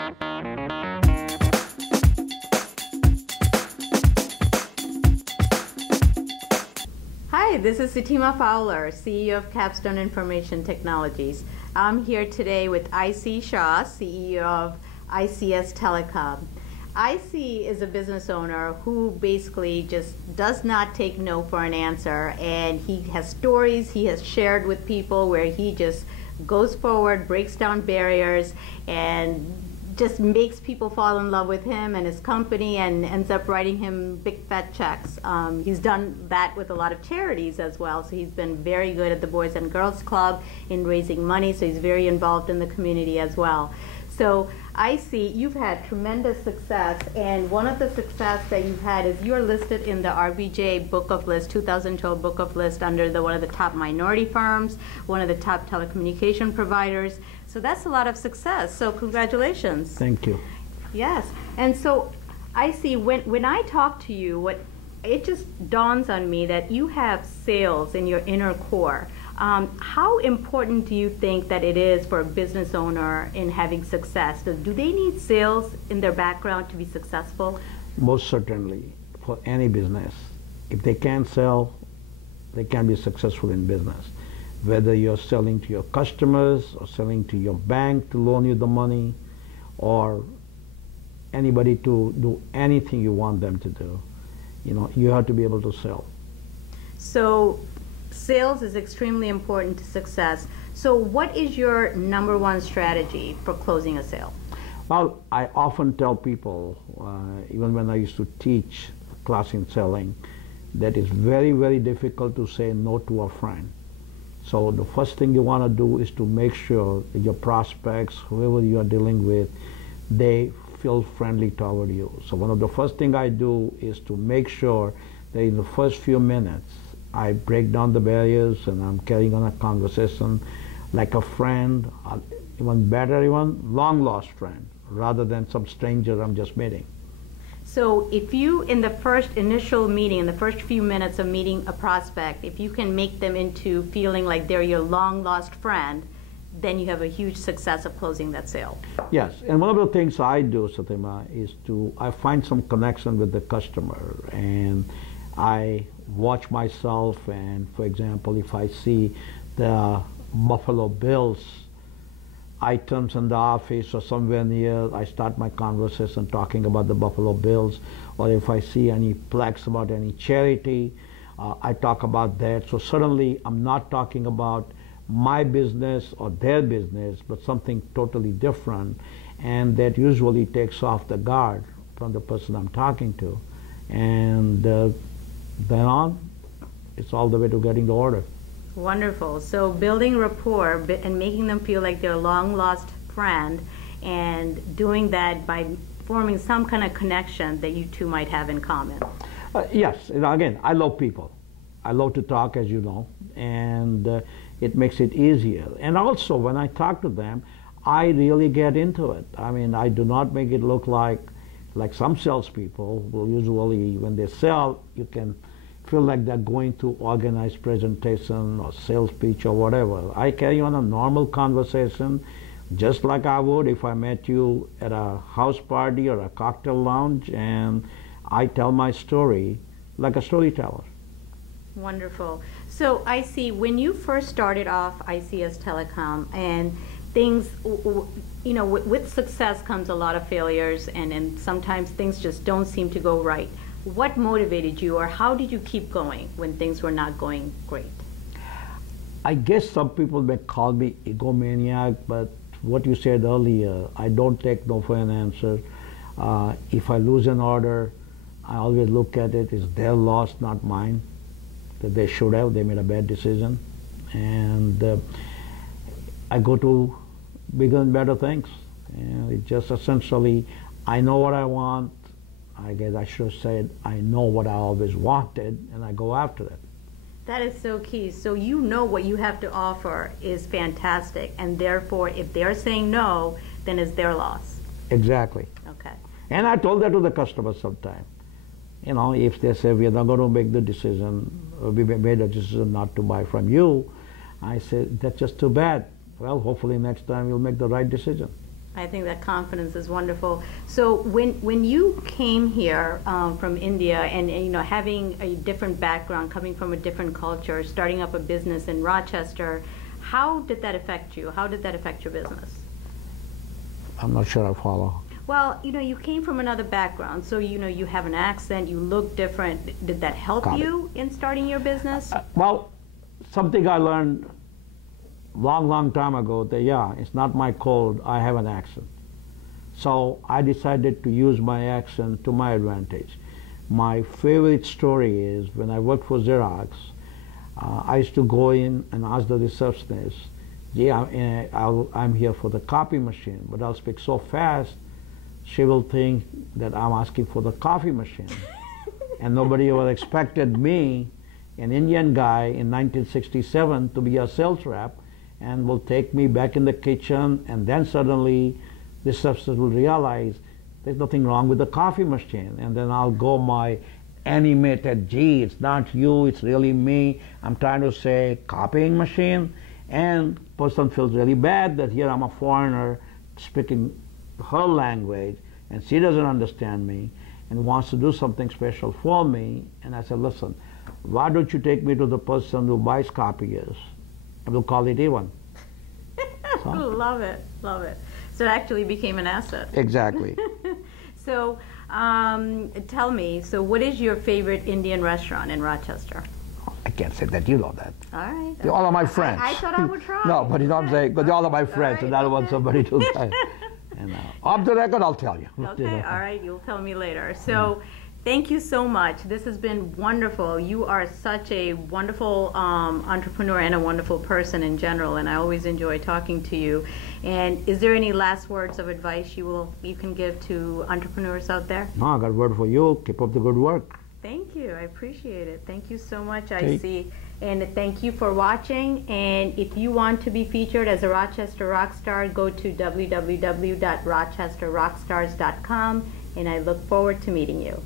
Hi, this is Sitima Fowler, CEO of Capstone Information Technologies. I'm here today with IC Shah, CEO of ICS Telecom. IC is a business owner who basically just does not take no for an answer, and he has stories he has shared with people where he just goes forward, breaks down barriers, and just makes people fall in love with him and his company and ends up writing him big fat checks. He's done that with a lot of charities as well, so he's been very good at the Boys and Girls Club in raising money, so he's very involved in the community as well. So I see you've had tremendous success, and one of the success that you've had is you're listed in the RBJ Book of List, 2012 Book of List, under one of the top minority firms, one of the top telecommunication providers. So that's a lot of success. So congratulations. Thank you. Yes. And so I see when I talk to you, it just dawns on me that you have sales in your inner core. How important do you think that it is for a business owner in having success? Do they need sales in their background to be successful? Most certainly, for any business. If they can't sell, they can't be successful in business. Whether you're selling to your customers or selling to your bank to loan you the money, or anybody to do anything you want them to do, you have to be able to sell. So sales is extremely important to success. So what is your number one strategy for closing a sale? Well, I often tell people, even when I used to teach a class in selling, that it's very, very difficult to say no to a friend. So the first thing you want to do is to make sure that your prospects, whoever you are dealing with, they feel friendly toward you. So one of the first things I do is to make sure that in the first few minutes, I break down the barriers and I'm carrying on a conversation like a friend, even better, even long-lost friend, rather than some stranger I'm just meeting. So if you, in the first initial meeting, in the first few minutes of meeting a prospect, if you can make them into feeling like they're your long-lost friend, then you have a huge success of closing that sale. Yes, and one of the things I do, Sitima, is I find some connection with the customer, and I watch myself, and for example, if I see the Buffalo Bills items in the office or somewhere near, I start my conversation talking about the Buffalo Bills. Or if I see any plaques about any charity, I talk about that. So suddenly I'm not talking about my business or their business, but something totally different, and that usually takes off the guard from the person I'm talking to. And then on, it's all the way to getting the order. Wonderful. So building rapport and making them feel like they're a long-lost friend, and doing that by forming some kind of connection that you two might have in common. Yes. Again, I love people. I love to talk, as you know, and it makes it easier. And also, when I talk to them, I really get into it. I mean, I do not make it look like some salespeople will usually, when they sell, you can feel like they're going to organized presentation or sales pitch or whatever. I carry on a normal conversation, just like I would if I met you at a house party or a cocktail lounge, and I tell my story like a storyteller. Wonderful. So I see when you first started off ICS Telecom, and things, with success comes a lot of failures, and sometimes things just don't seem to go right. What motivated you, or how did you keep going when things were not going great? I guess some people may call me egomaniac, but what you said earlier, I don't take no for an answer. If I lose an order, I always look at it as their loss, not mine. That they should have, they made a bad decision. And I go to bigger and better things. And it just essentially, I know what I want. I guess I should have said, I know what I always wanted, and I go after it. That is so key. So you know what you have to offer is fantastic, and therefore, if they're saying no, then it's their loss. Exactly. Okay. And I told that to the customers sometime. If they say, we're not going to make the decision, or we made a decision not to buy from you, I said, that's just too bad. Well, hopefully next time you'll make the right decision. I think that confidence is wonderful. So when you came here from India and you know having a different background, coming from a different culture, starting up a business in Rochester, how did that affect you? How did that affect your business? I'm not sure I follow. Well, you know, you came from another background, so you know you have an accent, you look different. Did that help you in starting your business? Well, something I learned long time ago that yeah, it's not my code, I have an accent. So I decided to use my accent to my advantage. My favorite story is when I worked for Xerox, I used to go in and ask the receptionist, yeah, I'm here for the copy machine, but I'll speak so fast, she will think that I'm asking for the coffee machine. And nobody ever expected me, an Indian guy in 1967, to be a sales rep, and will take me back in the kitchen, and then suddenly the receptionist will realize there's nothing wrong with the coffee machine, and then I'll go my animated, gee, it's not you, it's really me, I'm trying to say copying machine, and person feels really bad that here I'm a foreigner speaking her language, and she doesn't understand me, and wants to do something special for me, and I said, listen, why don't you take me to the person who buys copiers? I will call it even. So. Love it, love it. So it actually became an asset. Exactly. So tell me, so what is your favorite Indian restaurant in Rochester? I can't say that, you know that. All right. They're all of my friends. I thought I would try. No, but you know what I'm saying? Because they're all of my friends, right. and I don't want somebody to say. And off the record, I'll tell you. Okay, all right, you'll tell me later. So thank you so much. This has been wonderful. You are such a wonderful entrepreneur and a wonderful person in general, and I always enjoy talking to you. And is there any last words of advice you can give to entrepreneurs out there? No, I got a word for you. Keep up the good work. Thank you. I appreciate it. Thank you so much, IC. And thank you for watching. And if you want to be featured as a Rochester Rockstar, go to www.rochesterrockstars.com. And I look forward to meeting you.